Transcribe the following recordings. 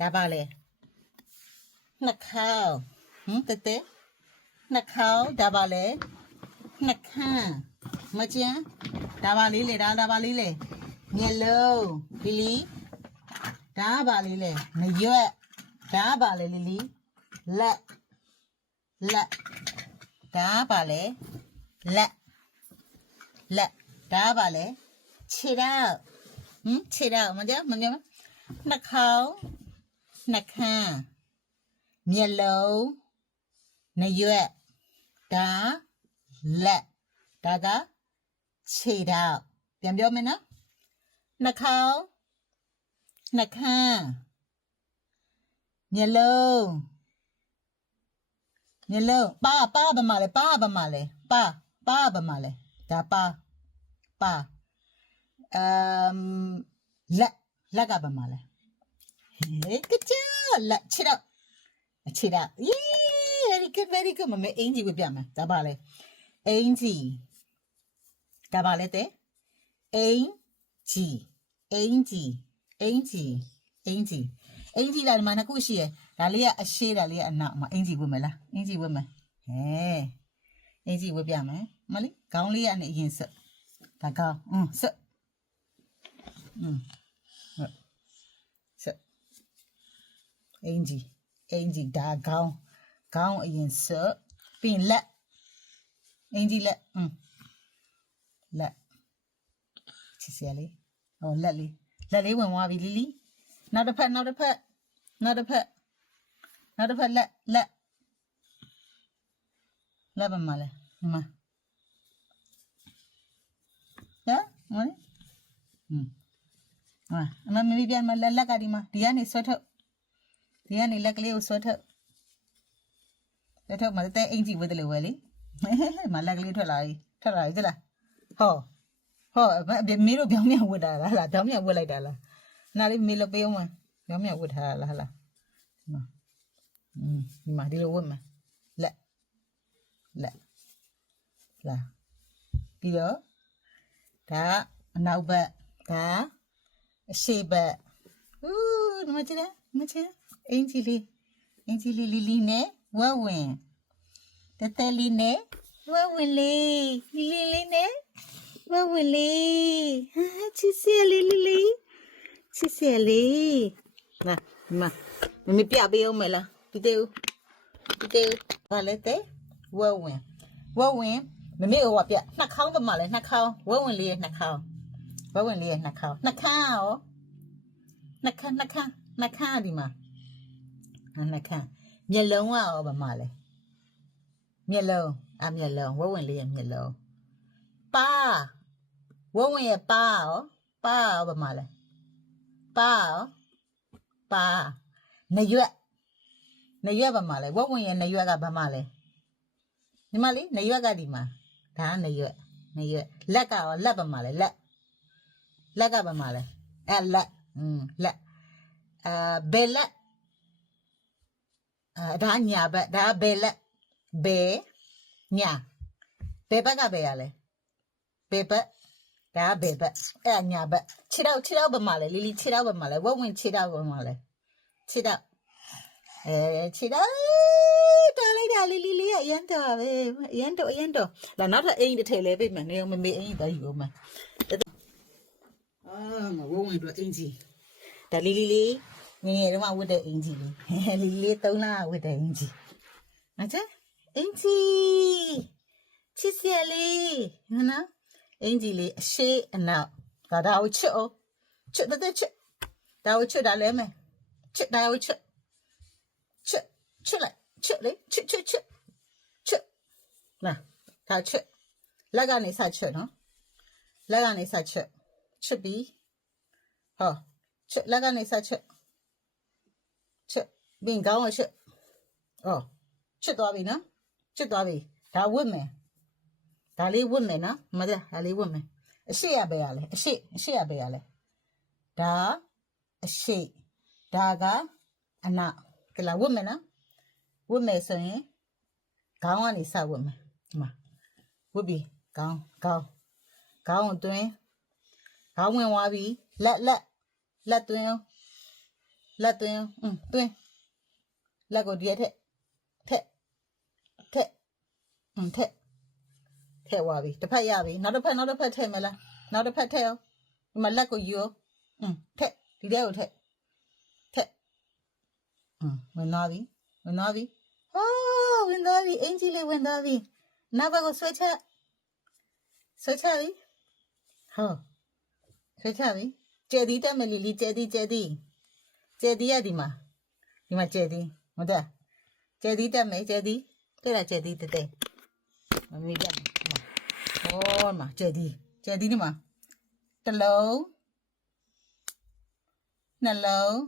ဒါပါလေနှာခေါင်းတဲနှာခေါင်းဒါပါလေနှာခမ်းမကျန်ဒါပါလေးလေဒါပါလေးလေမျက်လုံးလီလီဒါပါလေးလေမရွက်ဒါပါလေလီလီလက်ဒါပါလေလက်ဒါပါလေခြေထောက်မကြနှာခေါင်းနှာခမ်းမျက်လုံးနှရွက်ဒါလက်ဒါကခြေထောက်ပြန်ပြောမယ်နော်နှာခေါင်းနှာခမ်းမျက်လုံးပါဗမာလဲပါဗမာလဲဒါပါလက်ကဗမာလဲကကြလက်ခြေထောက်very good မမေအင်ကြီးကိုပြမယ်ဒါပါလဲအင်ကြီးဒါပါလဲတဲ့အင်ကြီးလာဒီမှာနှစ်ခုရှိရဒါလေးကအရှိဒါလေးကအနောက်မှာအင်ကြီးဝတ်မယ်လားအင်ကြီးဝတ်မယ်အင်ကြီးဝတ်ပြမယ်မလေးခေါင်းလေးကနေအရင်ဆက်ဒါကောင်းဆက်အင်ကြီးဒါခေါင်းအရင်ဆက်ပြီးလက်အင်ကြီးလက်ချစ်စရာလေးလက်လေးဝင်သွားပြီလီလီနောက်တစ်ဖက်လက်ပါမလဲဒီမှာအမမီပြန်မလက်ကဒီမှာဒီကနေဆွဲထုတ်ဒီကနေလက်ကလေးကိုဆွဲထုတ်မတဲ့အင်ကြီးဝတ်တယ်လို့ပဲလေမလက်ကလေးထွက်လာပြီသလားဟောမင်းတို့ပြောင်းပြန်ဝတ်တာလားပြောင်းပြန်ဝတ်လိုက်တာလားနားလေးမေးလို့ပေးအောင်မပြောင်းပြန်ဝတ်ထားတာလားဒီမှာဒီလိုဝတ်မယ်လက်လာပြီးတော့ဒါအနောက်ဘက်ဒါအရှေ့ဘက်ဒီမှာကြည့်အင်ကြီးလီနဲ့ဝက်ဝင်တဲလီနဲ့ဝက်ဝင်လေးလီနဲ့ဝက်ဝင်လေးချစ်စရာလေးလာမမပြပေးအောင်မလားဒီတေဘာလဲတဲ့ဝက်ဝင်မမေဟောပြနှာခေါင်းကမှလဲနှာခေါင်းဝက်ဝင်လေးရဲ့နှာခေါင်းနှာခမ်းရောနှာခမ်းဒီမှာနှာခမ်းမျက်လုံးရောဘာမှလဲမျက်လုံးဝက်ဝင်လေးရဲ့မျက်လုံးပါဝက်ဝင်ရဲ့ပါရောဘာမှလဲပါနရွက်ဘာမှလဲဝက်ဝင်ရဲ့နရွက်ကဘာမှလဲဒီမှာလေနရွက်ကဒီမှာဒါကနရွက်လက်ကရောလက်ဘာမှလဲလက်ကဘာမှလဲလက်ဘယ်လက်ဒါညာဘက်ဒါဘယ်လက်ဘယ်ညာဘယ်ဘက်ကဘယ်ရလဲဘယ်ဘက်ဒါဘယ်ဘက်အဲ့ညာဘက်ခြေထောက်ဘာမှလဲလီလီခြေထောက်ဘာမှလဲဝက်ဝင်ခြေထောက်ဘာမှလဲခြေထောက်တော်လိုက်တာလီလေးအရန်တော်ပဲအရန်တော်လာနောက်ထပ်အင်တစ်ထည်လဲပေးမယ်နေအောင်မမေအင်သွားယူအောင်မမဝုန်းဝင်တော့အင်ကြီးဒါလီငငယ်တော့ဝတ်တဲ့အင်ကြီးလီ3လဝတ်တဲ့အင်ကြီးမချအင်ကြီးချစ်စရာလေးနော်အင်ကြီးလေးအရှိအနောက်ဒါကိုချစ်ဒါကိုချစ်ဒါလဲမယ်ချစ်ဒါကိုချစ်လာဒါချစ်လက်ကနေစချစ်နော်လက်ကနေစချစ်ပြီးချစ်လက်ကနေစချစ်ဘင်းကောင်းချစ်ချစ်သွားပြီနော်ချစ်သွားပြီဒါဝတ်မယ်ဒါလေးဝတ်မယ်နော်မတဲ့ဒါလေးဝတ်မယ်အရှိရပဲရလဲအရှိရပဲရလဲဒါအရှိဒါကအနောက်ကလာဝတ်မယ်နော်ဝတ်မယ်ဆိုရင်ခေါင်းကနေစဝတ်မယ်ဒီမှာဝတ်ပြီးခေါင်းအတွင်းခေါင်းဝင်သွားပြီလက်သွင်း လက်သွင်းသွင်းလက်ကိုဒီရက်ထက်ထက်ထက်ဝါပြီတစ်ဖက်ရပြီနောက်တစ်ဖက်ထည့်မလားနောက်တစ်ဖက်ထည့်အောင်ဒီမှာလက်ကိုယူအောင်ထက်ဒီထဲကိုထက်ဝင်သွားပြီဟောဝင်သွားပြီအင်ကြီးလေးဝင်သွားပြီနောက်ဘက်ကိုဆွဲချပြီဟောဆွဲချပြီကျဲသည်တက်မလီလီကျဲသည်ရဒီမှာကျဲသည်မဟုတ်ကျဲသည်တက်မယ်ကျဲသည်တွေ့လားကျဲသည်တဲ့မမေးတက်ဟောမှာကျဲသည်ဒီမှာတစ်လုံးနှစ်လုံး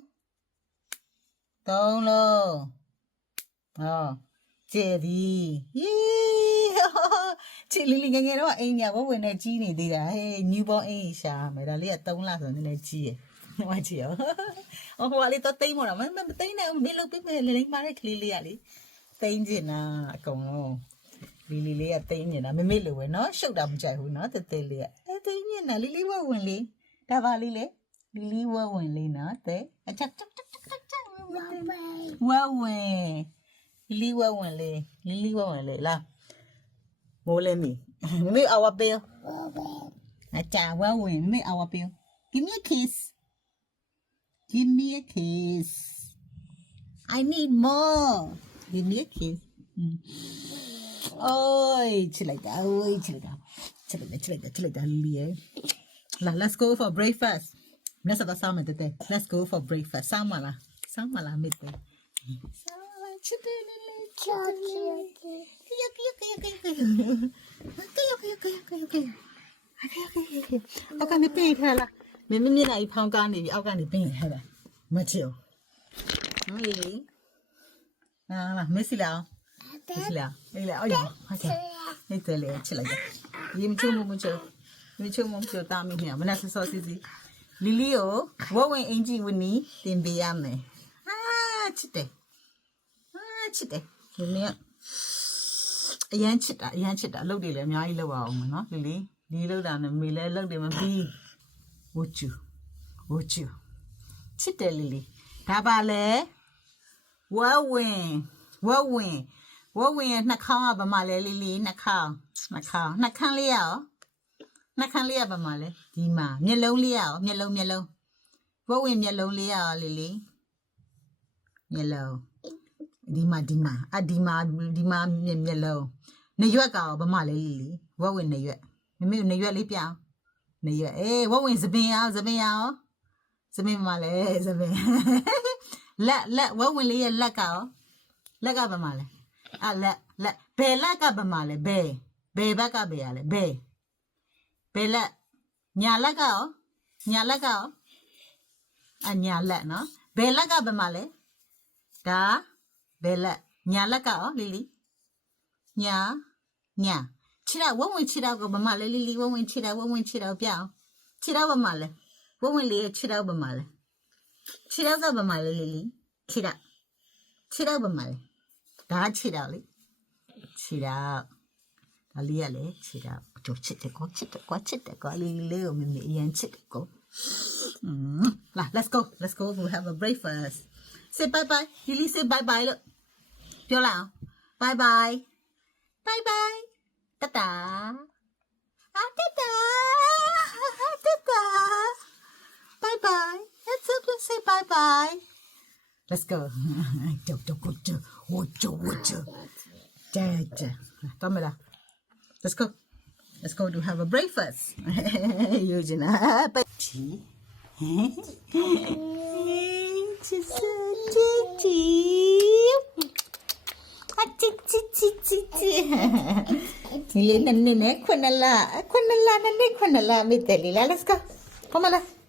သုံးလုံးဟောကျဲသည်ချီလီလီငယ်တော့အိမ်ညာဘဝင်နဲ့ကြီးနေသေးတာဟေးညူပေါင်းအိမ်ရှာမယ်ဒါလေးက3လဆိုနည်းနည်းကြီးရယ်ဟောကြည့်ရောဟိုကလေးတော့တိမ့်မို့တော့မတိမ့်နဲ့မေးလို့ပြမယ်လိမ့်ပါတဲ့ကလေးလေးကလေတိမ့်ကျင်တာအကုန်လုံးလီလေးကတိမ့်နေတာမမေ့လို့ပဲเนาะရှုပ်တာမကြိုက်ဘူးเนาะတဲလေးကတိမ့်နေတာလီဝဝင်လေးဒါပါလေးလေလီဝဝင်လေးเนาะတဲ့အချက်ဝဝင်လီဝဝင်လေးလားမိုးလဲမီမေအဝပေအချာဝဝင်မေအဝပေ Give me a kiss I need more give me a kiss โอ้ยချစ်လိုက်တာလီရဲ့လာ let's go for breakfast မြတ်စကားစားမယ်တဲ့ let's go for breakfast စားမလားမေတဲ့ချစ်တယ်လေချစ်တယ်အောက်ကနေပင်းထားလားမင်းမျက်နှာကြီးဖောင်းကားနေပြီအောက်ကနေပင်းထားလားမချစ်ဘူးမေးလာမစ္စလာအေးလာအော်ရဟာချနေတယ်လေချစ်လိုက်တယ်ဒီမချုံမချုံတာမင်းနဲ့မနက်စောစီလီလီကိုဝဝင်အင်ဂျီဝနီတင်ပေးရမယ်ချစ်တယ်ဒီနေ့အရန်ချစ်တာအလုပ်တွေလည်းအများကြီးလုပ်အောင်မယ်နော်လီလုပ်တာနဲ့မေလည်းလုပ်တယ်မပြီးဝချူချစ်တယ်လီဒါပါလေဝဝင်ရဲ့နှာခေါင်းကဘာမှလဲလီနှာခေါင်းနှာခမ်းလေးရောနှာခမ်းလေးကဘာမှလဲဒီမှာမျက်လုံးလေးရောမျက်လုံးဝဝင်မျက်လုံးလေးရောလီမျက်လုံးဒီမှာမျက်လုံးနေရွက်ကဘာမှလဲလီဝဝင်နေရွက်မမေနေရွက်လေးပြောင်းနေရွက်ဝဝင်စပင်ရောစပင်မလဲစပင်လက်ဝဝင်လေးရဲ့လက်ကဘာမှလဲလက်ဘယ်လက်ကဘာမှလဲဘယ်ဘက်ကဘယ်ရလဲဘယ်လက်ညာလက်ကရောညာလက်နော်ဘယ်လက်ကဘာမှလဲဒါဘယ်လက်ညာလက်ကရောလီညာခြေတော့ဝဝင်ခြေတော့ကဘာမှလဲလီဝဝင်ခြေတော့ပြောင်းခြေတော့ဘာမှလဲဝဝင်လေးရဲ့ခြေတော့ဘာမှလဲခြေတော့ကဘာမှလဲလီခြေတော့ဘာမှလဲဒါခြေတော့လေဒါလေးရလေခြေတော့ချိုချစ်တယ်ကောလီလေးကိုမမေအရင်ချစ်တယ်ကောလာ let's go we have a breakfast say bye bye Lily say bye bye လို့ပြောလိုက်အောင် bye bye tata bye bye let's go say bye bye let's go Tomela let's go to have a breakfast Eugene Nene, let's go. Come on.